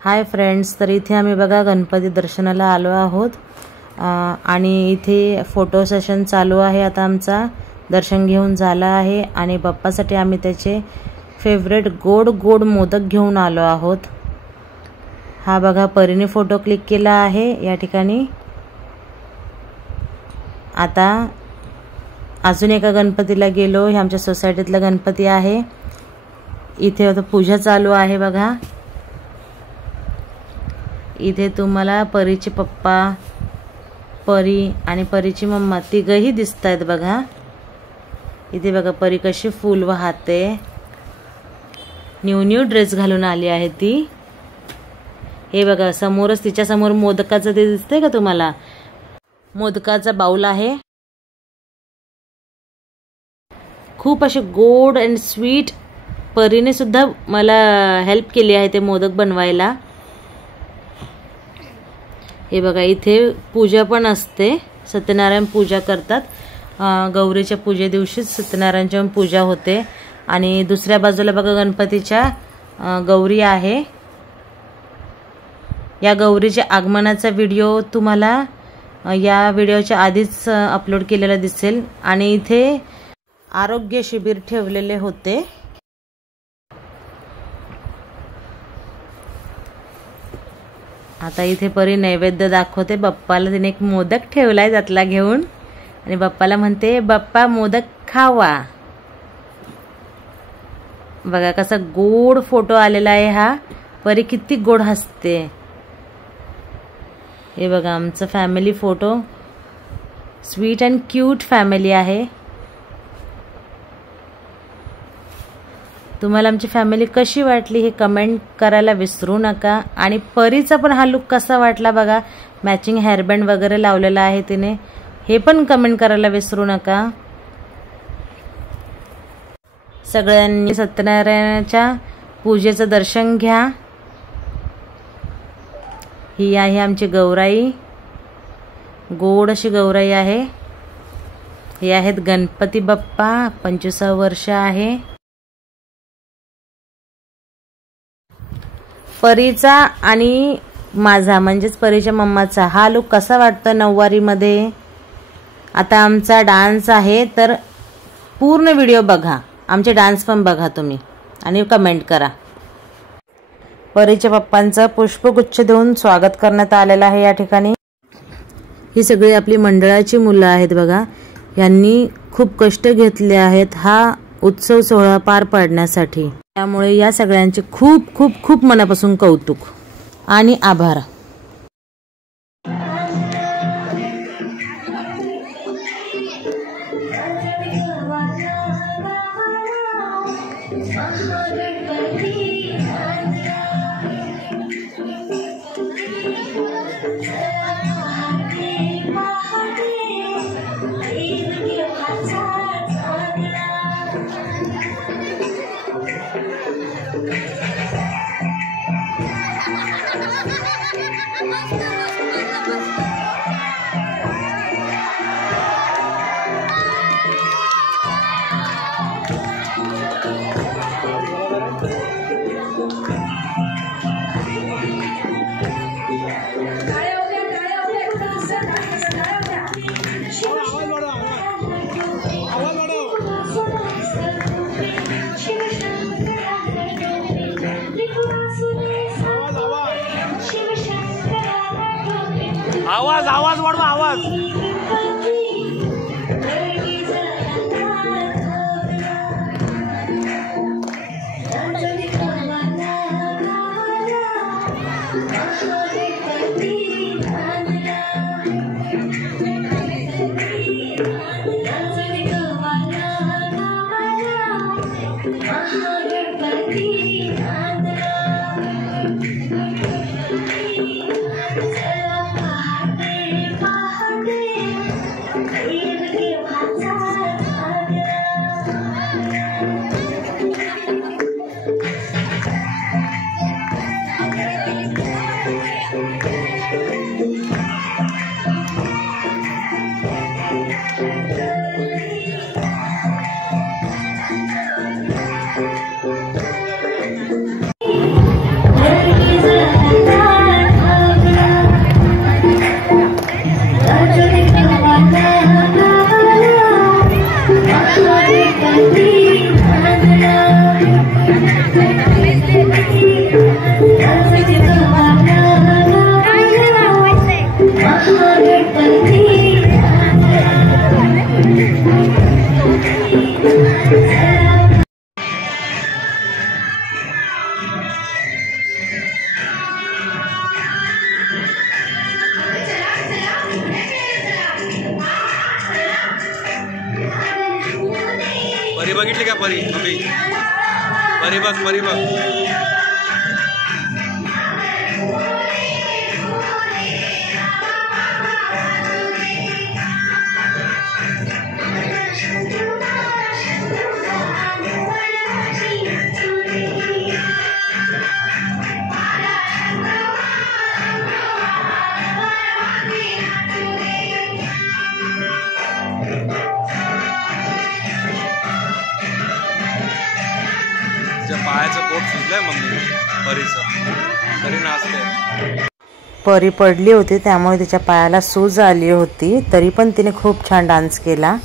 Hi friends, तर इथे आम्ही बघा गणपती दर्शनाला आलो आहोत आणि इथे फोटो सेशन चालू आहे। आता आमचा दर्शन घेऊन झाला आहे आणि बाप्पासाठी आम्ही त्याचे फेवरेट गोड गोड मोदक घेऊन आलो आहोत। हा बघा परीने फोटो क्लिक केला आहे या ठिकाणी। आता अजून एका गणपतीला गेलो। हे आमच्या सोसायटीतला गणपती आहे। इथे आता पूजा चालू आहे बघा। इथे तुम्हाला परीचे पप्पा, परी आणि परीची मम्मा तिघही दिसतायत बघा। इथे बघा परी कशी फूल वाहते, न्यू ड्रेस घालून आली आहे ती। हे बघा समोरच तिच्या समोर मोदकाचं ते दिसतंय का तुम्हाला, मोदकाचा बाउल आहे। खूप असे गोड अँड स्वीट। परीने सुद्धा मला हेल्प केली आहे ते मोदक बनवायला। हे बघा इथे पूजा पण असते, सत्यनारायण पूजा करतात। गौरीच्या पूजे दिवशी सत्यनारायणची पूजा होते आणि दुसऱ्या बाजूला बघा गणपतीच्या गौरी आहे। या गौरीच्या आगमनाचा व्हिडिओ तुम्हाला या व्हिडिओच्या आधीच अपलोड केलेला दिसेल। आणि इथे आरोग्य शिबिर ठेवलेले होते। आता इथे परी नैवेद्य दाखवते बाप्पाला। तिने एक मोदक ठेवलाय त्यातला घेऊन आणि बाप्पाला म्हणते, बाप्पा मोदक खावा। बघा कसा गोड फोटो आलेला आहे हा। परी किती गोड हसते। हे बघा आमचं family photo, sweet and cute family आहे। तुम्हाला आमची फॅमिली कशी वाटली हे कमेंट करायला विसरू नका। आणि परीचा पण हा लुक कसा वाटला बघा, मॅचिंग हेअरबँड वगैरे लावलेला आहे तिने, हे पण कमेंट करायला विसरू नका। सगळ्यांनी सत्यनारायणाच्या पूजेचं दर्शन घ्या। ही आहे आमची गौराई, गोड अशी गौराई आहे। हे आहेत गणपती बाप्पा, 25 वर्ष आहे। परीचा आणि माझा म्हणजेच परीच्या मम्माचा हा लुक कसा वाटतो नऊवारीमध्ये। आता आमचा डान्स आहे, तर पूर्ण व्हिडिओ बघा, आमचे डान्स पण बघा तुम्ही आणि कमेंट करा। परीच्या पप्पांचं पुष्पगुच्छ देऊन स्वागत करण्यात आलेलं आहे या ठिकाणी। ही सगळी आपली मंडळाची मुलं आहेत बघा। यांनी खूप कष्ट घेतले आहेत हा उत्सव सोहळा पार पाडण्यासाठी। त्यामुळे या सगळ्यांचे खूप खूप खूप मनापासून कौतुक आणि आभार। आवाज आवाज वाढवा, आवाज। पहाटे परी मम्मी परी बघ परी बघ पायाचं पोट सुजलंय मम्मी परीचं तरी नाचते. परी पडली होती त्यामुळे तिच्या पायाला सूज आली होती, तरी पण तिने खूप छान डान्स केला.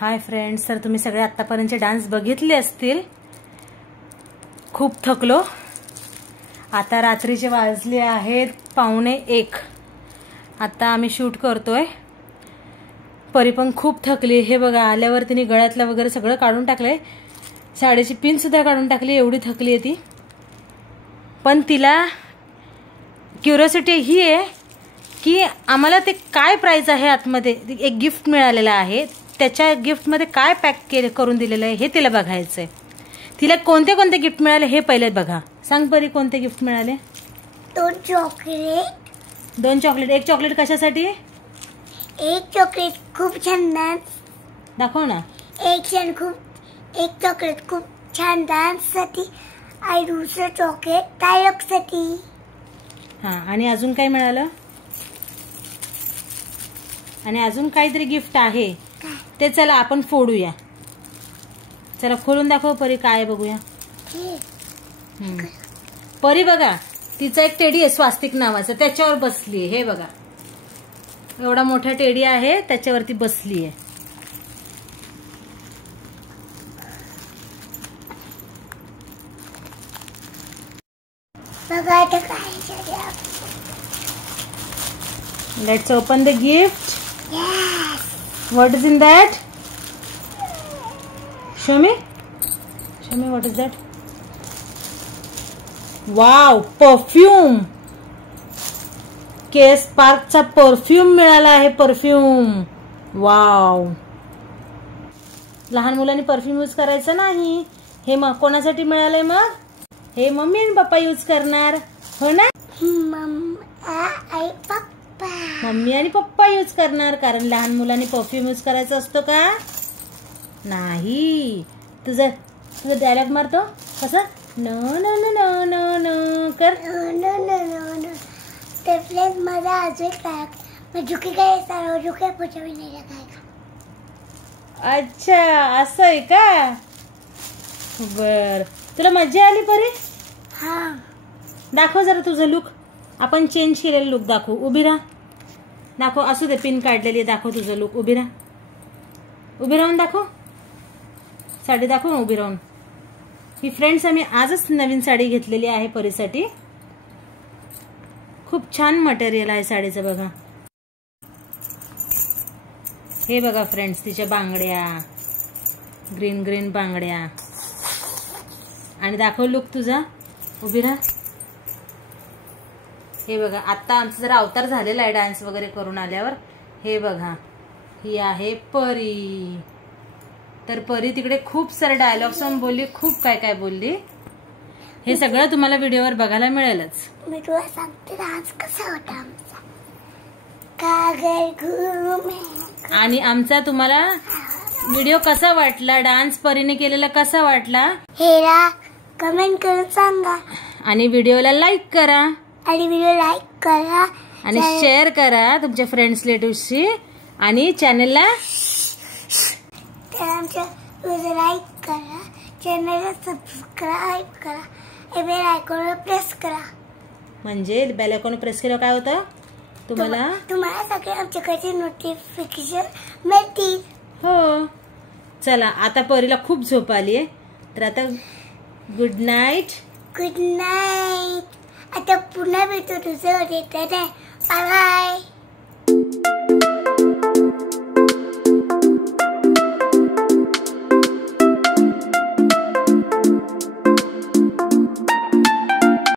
हाय फ्रेंड्स, तर तुम्ही सगळे आतापर्यंतचे डान्स बघितले असतील. खूप थकलो. आता रात्रीचे वाजले आहेत 12:45. आता आम्ही शूट करतोय. परी पण खूप थकली. हे बघा, आल्यावर तिने गळ्यातलं वगैरे सगळं काढून टाकलंय. साडीची पिन सुद्धा काढून टाकली. एवढी थकली आहे ती. पण तिला क्युरिओसिटी ही आहे की आम्हाला ते काय प्राइस आहे आतमध्ये. एक गिफ्ट मिळालेलं आहे, त्याच्या गिफ्टमध्ये काय पॅक करून दिलेलं आहे हे तिला बघायचंय. तिला कोणते कोणते गिफ्ट मिळाले हे पहिले बघा. सांग परी, कोणते गिफ्ट मिळाले? 2 चॉकलेट. 2 चॉकलेट. एक चॉकलेट कशासाठी? एक चॉकलेट खूप छान डान्स. दाखव ना. एक चॉकलेट खूप छान डान्स साठी आणि दुसरं चॉकलेट डायलॉग साठी. हा, आणि अजून काय मिळालं? आणि अजून काहीतरी गिफ्ट आहे ते चला आपण फोडूया. चला खोलून दाखव परी, काय बघूया. परी बघा, तिचा एक टेडी आहे स्वास्तिक नावाचा, त्याच्यावर बसली आहे. हे बघा, एवढा मोठा टेडी आहे, त्याच्यावरती बसली आहे. बघा आता काय. Let's open the gift. Yes. What is in that? Show me what is that? Wow, perfume. केस पार्कचा परफ्यूम मिळाला आहे. परफ्यूम. वाव. लहान मुलांनी परफ्यूम यूज करायचं नाही. हे मग कोणासाठी मिळालंय? मग हे मम्मी आणि पप्पा यूज करणार, हो ना? मम्मी आणि पप्पा यूज करणार, कारण लहान मुलांनी परफ्यूम यूज करायचा असतो का? नाही. तुझं डायलॉग मारतो कसं? No no no no no no कर. No no no no. तर फ्रेंड्स, माझा अजून काय, मैं झुके गए सारा झुके पोछा भी नहीं लगाएगा. अच्छा, असं आहे का? बर, तुला मजा आली परी? हा. दाखव जरा तुझं लुक. आपण चेंज केलेलं लुक दाखव. उभी राहा. दाखव. असू दे, पिन काढलेली. दाखव तुझं लुक. उभी राहा. उभी राहून दाखव. साडी दाखव उभी राहून. ही फ्रेंड्स, आम्ही आजच नवीन साडी घेतलेली आहे परीसाठी. खूप छान मटेरियल आहे साडीचं. बघा, हे बघा फ्रेंड्स, तिच्या बांगड्या, ग्रीन ग्रीन बांगड्या. आणि दाखव लुक तुझा. उभी राहा. हे बघा, आता आमचा जरा अवतार झालेला आहे डान्स वगैरे करून आल्यावर. हे बघा, ही आहे परी. तर परी तिकडे खूप सारे डायलॉग्स बोलली, खूप काय काय बोलली. हे सगळं तुम्हाला व्हिडिओवर बघायला मिळेलच. मी तुला सांगते डान्स कसा होता आमचा. कागल घुमे. आणि आमचा तुम्हाला व्हिडिओ कसा वाटला, डान्स परीने केलेला कसा वाटला, हेरा कमेंट करून सांगा. आणि व्हिडिओला लाईक करा. आणि व्हिडिओ लाईक करा आणि शेअर करा तुमच्या फ्रेंड्स रिलेटिव्हशी. आणि चॅनलला आमच्या व्हिडिओ लाईक करा, चॅनलला सबस्क्राईब करा, बेल आयकॉनवर प्रेस करा. म्हणजे बेल आयकॉन प्रेस केलं काय होतं? तुम्हाला सगळे आमच्याकडे नोटिफिकेशन मिळतील. हो. चला, आता परीला खूप झोप आली आहे, तर आता गुड नाईट. Good night. आता पुन्हा भेटू दुसऱ्या. Bye bye.